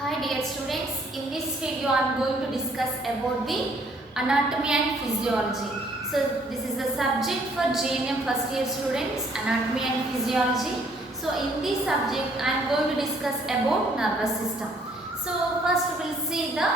Hi dear students, in this video I am going to discuss about the anatomy and physiology. So this is the subject for JNM first year students, anatomy and physiology. So in this subject I am going to discuss about nervous system. So first we will see the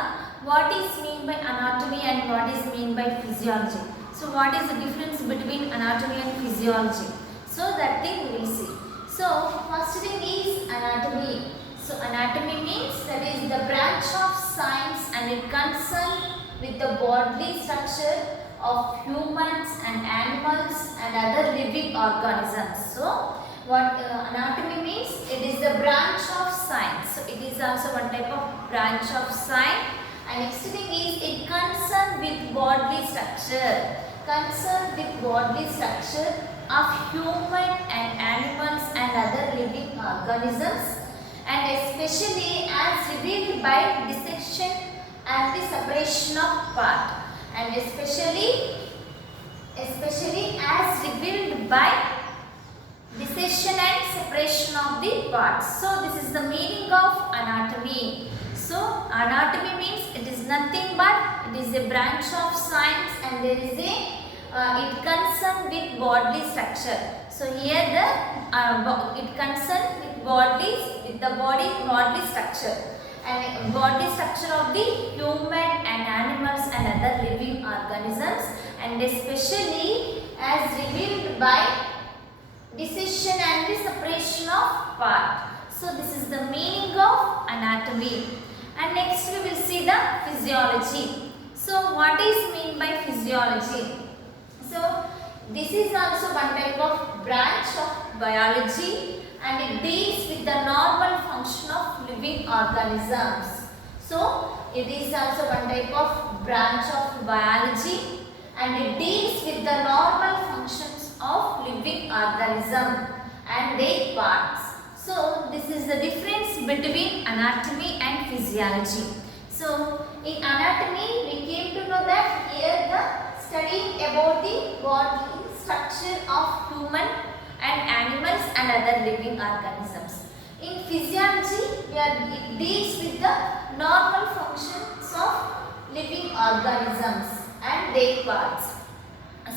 what is mean by anatomy and what is mean by physiology. So what is the difference between anatomy and physiology? So that thing we will see. So first thing is anatomy. So anatomy means that is the branch of science and it concerns with the bodily structure of humans and animals and other living organisms. So what anatomy means? It is the branch of science. So it is also one type of branch of science. And next thing is it concerns with bodily structure. Concerned with bodily structure of human and animals and other living organisms, and especially as revealed by dissection and the separation of part, and especially as revealed by dissection and separation of the parts. So this is the meaning of anatomy. So anatomy means it is nothing but it is a branch of science and there is a it concerns with bodily structure. So here the it concerns with bodily structure and bodily structure of the human and animals and other living organisms, and especially as revealed by dissection and the separation of part. So this is the meaning of anatomy. And next we will see the physiology. So what is mean by physiology? So this is also one type of branch of biology and it deals with the normal function of living organisms. So it is also one type of branch of biology and it deals with the normal functions of living organism and their parts. So this is the difference between anatomy and physiology. So in anatomy we came to know that here the studying about the bodily structure of human and animals and other living organisms. In physiology it deals with the normal functions of living organisms and their parts.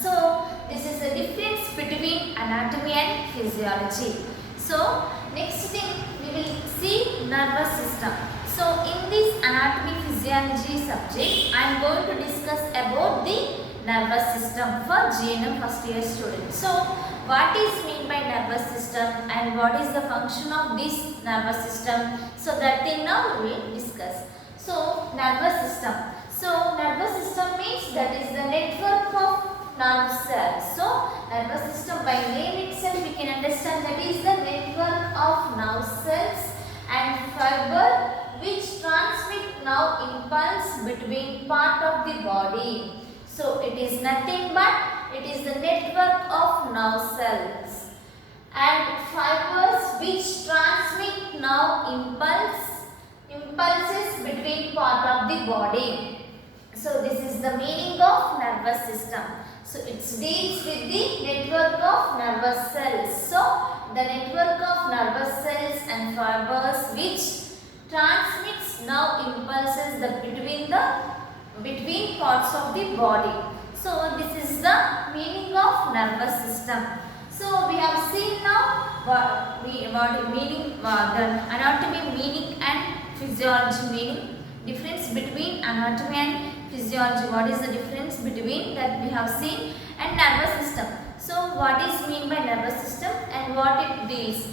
So this is the difference between anatomy and physiology. So next thing we will see nervous system. So in this anatomy physiology subject I am going to discuss about the nervous system for JNM first year students. So what is mean by nervous system and what is the function of this nervous system? So that thing now we will discuss. So nervous system. So nervous system means that is the network of nerve cells. So nervous system by name itself we can understand that is the network of nerve cells and fiber which transmit nerve impulse between part of the body. So it is nothing but it is the network of nerve cells and fibers which transmit nerve impulses between part of the body. So this is the meaning of nervous system. So it deals with the network of nervous cells. So the network of nervous cells and fibers which transmits nerve impulses between parts of the body. So this is the meaning of nervous system. So we have seen now the anatomy meaning and physiology meaning. Difference between anatomy and physiology. What is the difference between that we have seen, and nervous system. So what is mean by nervous system and what it deals.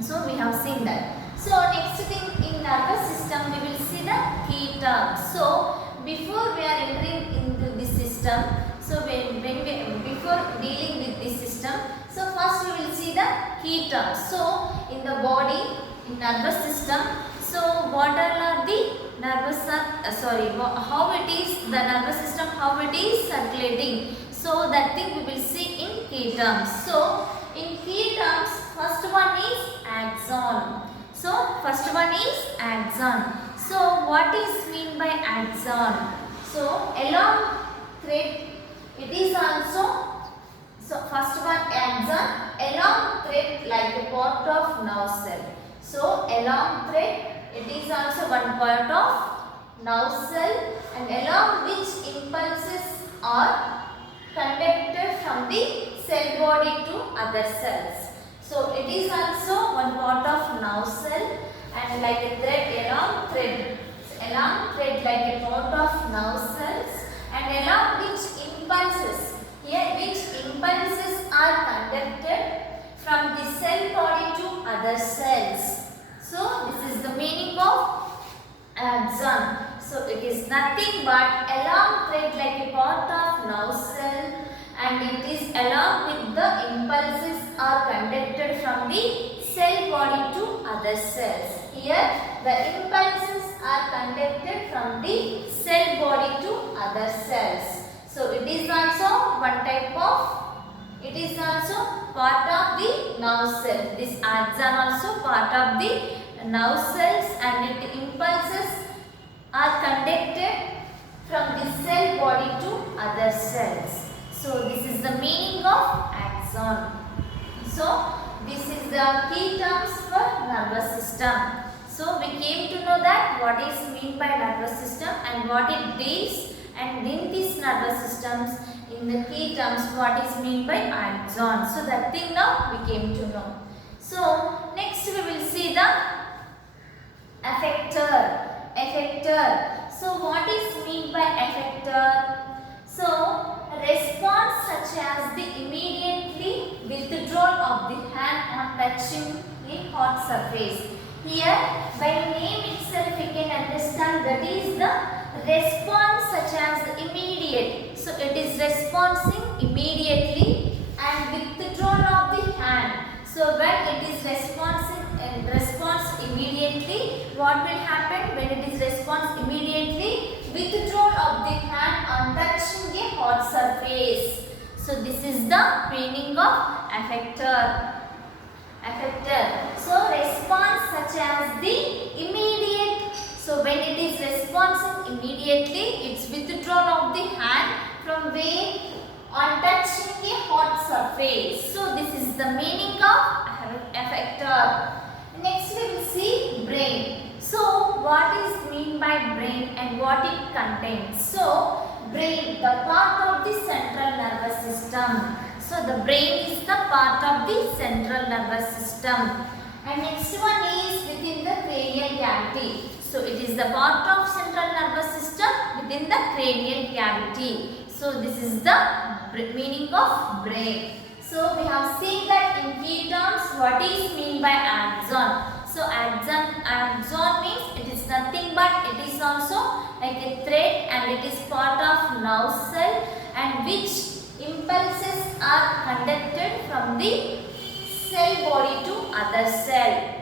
So we have seen that. So next thing in nervous system we will see the key terms. So before we are entering into this system, so before dealing with this system, so first we will see the key terms. So in the body, in nervous system, so what are the nervous how it is the nervous system, how it is circulating. So that thing we will see in key terms. So in key terms, first one is axon. So first one is axon. So what is mean by axon? So a long thread, it is also, so first one axon, a long thread like a part of nerve cell. So a long thread, it is also also one part of nerve cell, and along which impulses are conducted from the cell body to other cells. So it is also one part of nerve cell, and like a thread, along thread like a part of nerve cells, and along which impulses, here which impulses are conducted from the cell body to other cells. So this is the meaning of axon. So it is nothing but a long thread like a part of nerve cell, and it is along with the impulses are conducted from the cell body to other cells. Here the impulses are conducted from the cell body to other cells. So it is also one type of, it is also part of the nerve cell. This axon also part of the nerve cells, and its impulses are conducted from the cell body to other cells. So this is the meaning of axon. So this is the key terms for nervous system. So we came to know that what is meant by nervous system and what it deals, and in these nervous systems, in the key terms, what is meant by axon. So that thing now we came to know. So next we will see the effector. So what is meant by effector? So response such as the immediately withdrawal of the hand on touching a hot surface. Here by name itself we can understand that is the response such as immediate. So it is responding immediately, and withdrawal of the hand. So when it is response immediately, what will happen when it is response immediately? Withdrawal of the hand on touching a hot surface. So this is the meaning of effector. So response such as the immediate. So when it is responding immediately, it's withdrawal of the hand from where? On touching a hot surface. So this is the meaning of effector. Next we will see brain. So what is mean by brain and what it contains? So brain, the part of the central nervous system. So the brain is the part of the central nervous system. And next one is within the cranial cavity. So it is the part of central nervous system within the cranial cavity. So this is the meaning of brain. So we have seen that in key terms what is mean by axon. So axon means it is nothing but it is also like a thread, and it is part of nerve cell, and which impulses are conducted from the cell body to other cell.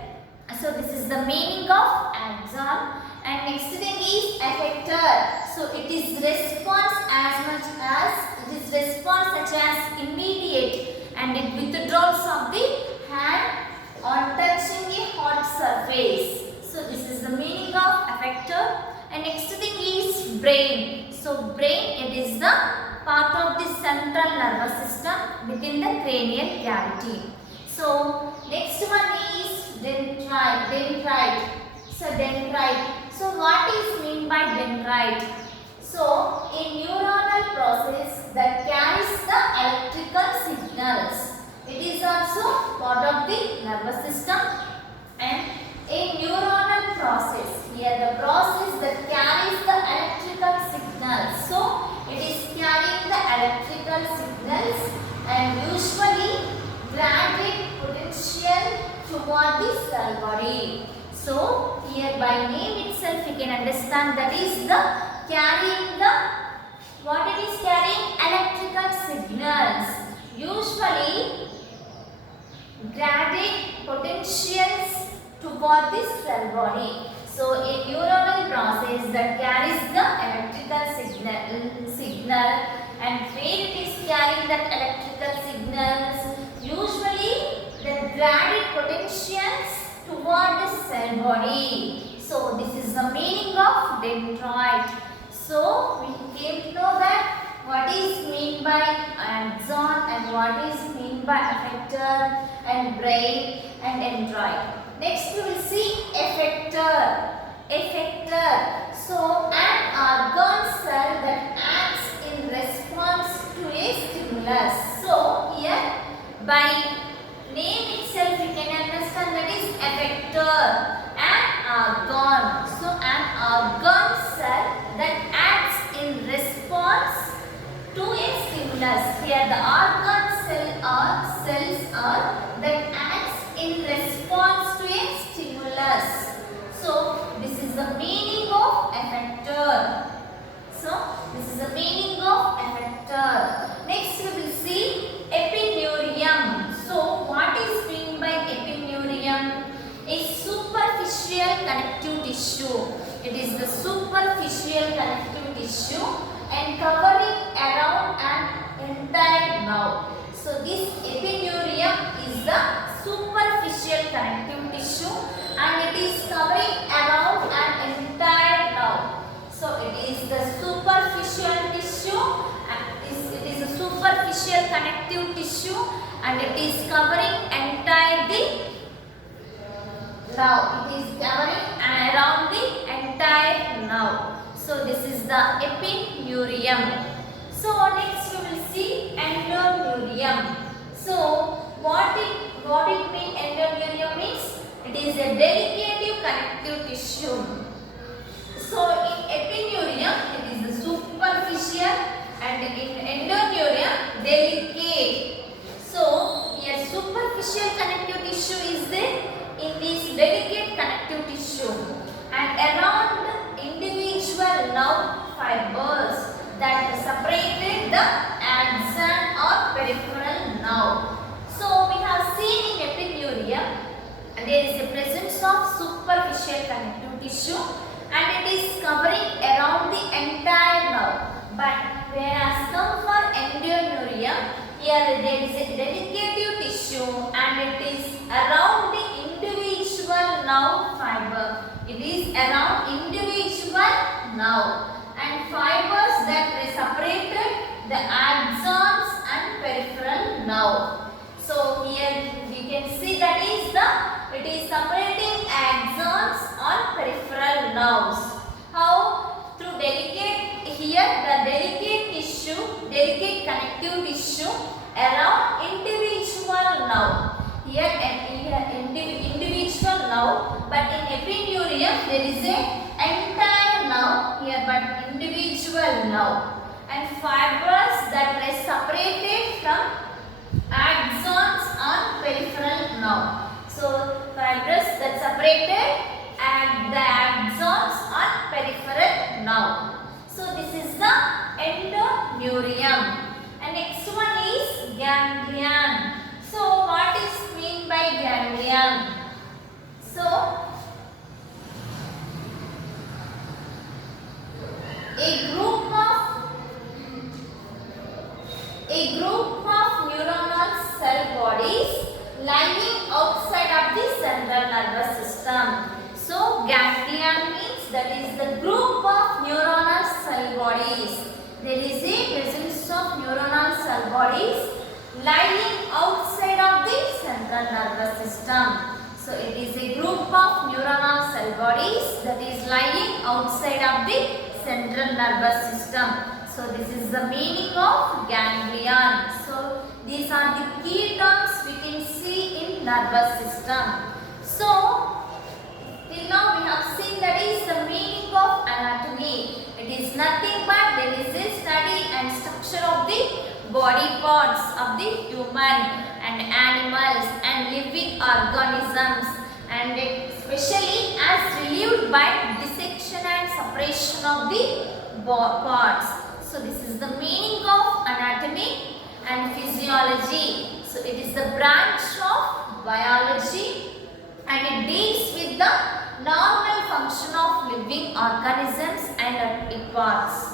So this is the meaning of axon. And next thing is effector. So it is response as much as, it is response such as immediate, and it withdrawals of the hand on touching a hot surface. So this is the meaning of effector. And next thing is brain. So brain, it is the part of the central nervous system within the cranial cavity. So next one is dendrite. So what is mean by dendrite? So a neuronal process that carries the electrical signals. It is also part of the nervous system, and a neuronal process. Here the process that carries the electrical signals. So it is carrying the electrical signals, and usually graduate potential toward the cell body. So here by name itself we can understand that is the carrying the, what it is carrying? Electrical signals. Usually graduate potentials toward the cell body. So a neuronal process that carries the electrical signal, and where it is carrying that electrical signals, usually the graduate potentials toward the cell body. So this is the meaning of dendrite. So we came to know that what is mean by axon and what is mean by effector and brain and dendrite. Next we will see effector. So an organ cell that acts in response to a stimulus. So here by name itself you can understand that is effector. An organ. So an organ cell that acts in response to a stimulus. Here the organ cells are that acts in response to a stimulus. So this is the meaning of effector. So this is the meaning of effector. Next we will see epineurium. So what is meant by epineurium? A superficial connective tissue. It is the superficial connective tissue and covering around an entire nerve. So this epineurium is the superficial connective tissue and it is covering around an entire nerve. So it is the superficial tissue and it is a superficial connective tissue and it is covering entire the nerve. It is covering around the entire nerve. So this is the epineurium. So next we will see endoneurium. So what it means endoneurium means it is a delicate connective tissue. So in epineurium it is the superficial and in endoneurium delicate. So here superficial connective tissue is there in this delicate connective tissue and around individual nerve fibers that separated the axon or peripheral nerve. So we have seen in epineurium there is a presence of superficial connective tissue and it is covering around the entire nerve. But whereas come for endoneurium, here there is a delicate tissue and it is around the individual nerve fiber. It is around individual nerve and fibers that separated the axons and peripheral nerve. So here we can see that it is separating axons or peripheral nerves. How? Through delicate, here the delicate connective tissue around individual nerve. Here individual nerve, but in epineurium there is a entire nerve here, but individual nerve and fibers that are separated from axons on peripheral nerve. So fibers that separated the axons on peripheral nerve. So this is the endoneurium. And next one is ganglion. So what is mean by ganglion? So a group of neuronal cell bodies lying outside of the central nervous system. So ganglion means that is the group of neuronal cell bodies. There is a presence of neuronal cell bodies lying outside of the central nervous system. So it is a group of neuronal cell bodies that is lying outside of the central nervous system. So this is the meaning of ganglion. So these are the key terms we can see in nervous system. So till now we have seen that is the meaning of anatomy. It is nothing but there is a study and structure of the body parts of the human and animals and living organisms, and especially as relieved by dissection and separation of the parts. So this is the meaning of anatomy and physiology. So it is the branch of biology and it deals with the normal function of living organisms and their parts.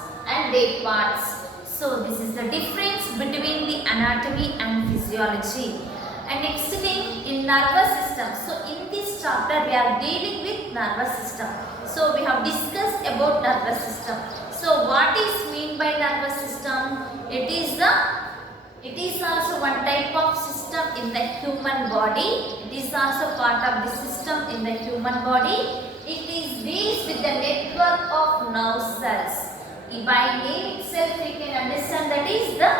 So this is the difference between the anatomy and physiology. And next thing in nervous system. So in this chapter we are dealing with nervous system. So we have discussed about nervous system. So what is mean by nervous system? It is also one type of system in the human body. It is also part of the system in the human body. It is deals with the network of nerve cells. By name itself we can understand that is the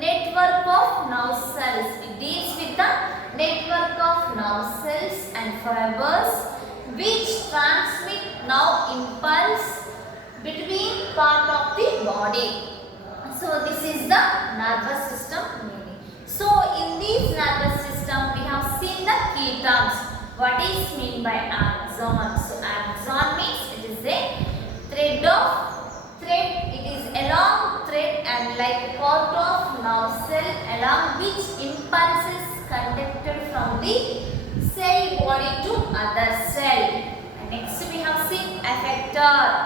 network of nerve cells. It deals with the network of nerve cells and fibers which transmit nerve impulse between part of the body. So this is the nervous system meaning. So in this nervous system we have seen the key terms. What is meant by axon? So axon means it is a thread. It is a long thread and like part of nerve cell along which impulses conducted from the cell body to other cell. And next we have seen effector.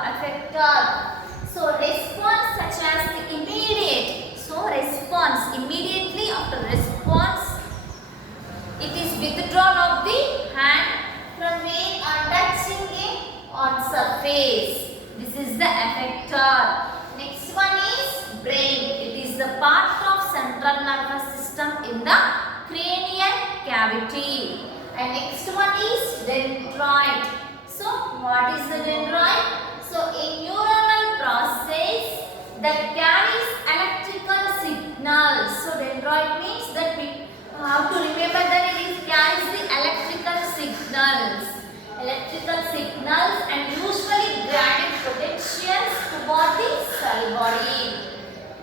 So response such as the immediate. So response immediately after response, it is withdrawn of the hand from where on touching a on surface. This is the effector. Next one is brain. It is the part of central nervous system in the cranial cavity. And next one is dendrite. So what is the dendrite? So a neuronal process that carries electrical signals. So dendrite means that we have to remember that it carries the electrical signals and usually graded potentials toward the cell body.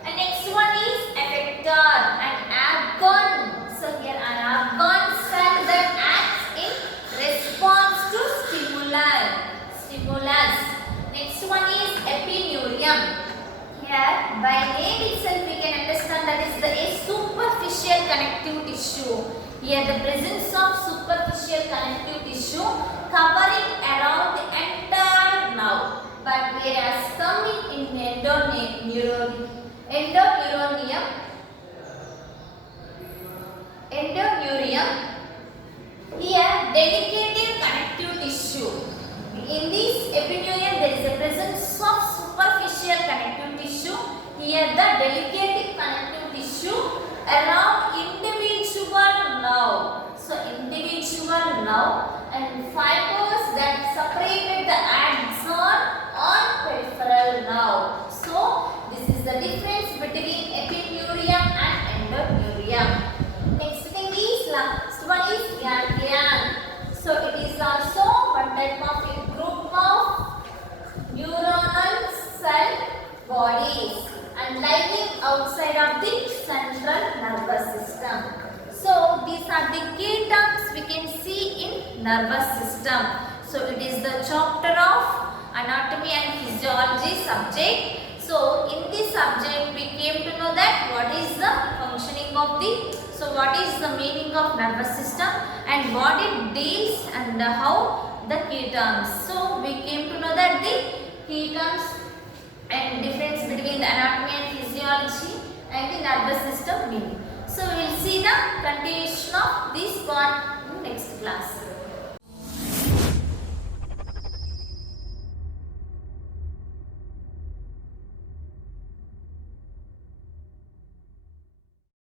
And next one is effector and agon. So here an agon cell that acts in response to stimulus. Next one is epineurium. Here by name itself we can understand that is a superficial connective tissue. Here the presence of superficial connective tissue covering around the entire nerve. But whereas coming in endoneuronium, here dedicated connective tissue. In this epineurium there is a presence of superficial connective tissue. Here the delicate connective tissue around individual nerve. So individual nerve and fibers that separated the axon on peripheral nerve. So this is the difference between epineurium and endoneurium. Next thing is last one is ganglion. So it is also one type of a group of neuronal cell bodies and lying outside of the central nervous system. So these are the key terms we can see in nervous system. So it is the chapter of anatomy and physiology subject. So in this subject we came to know that what is the functioning of the, so what is the meaning of nervous system and what it deals and how the key terms. So we came to know that the key terms and difference between the anatomy and physiology and the nervous system meaning. So we will see the continuation of this part in next class.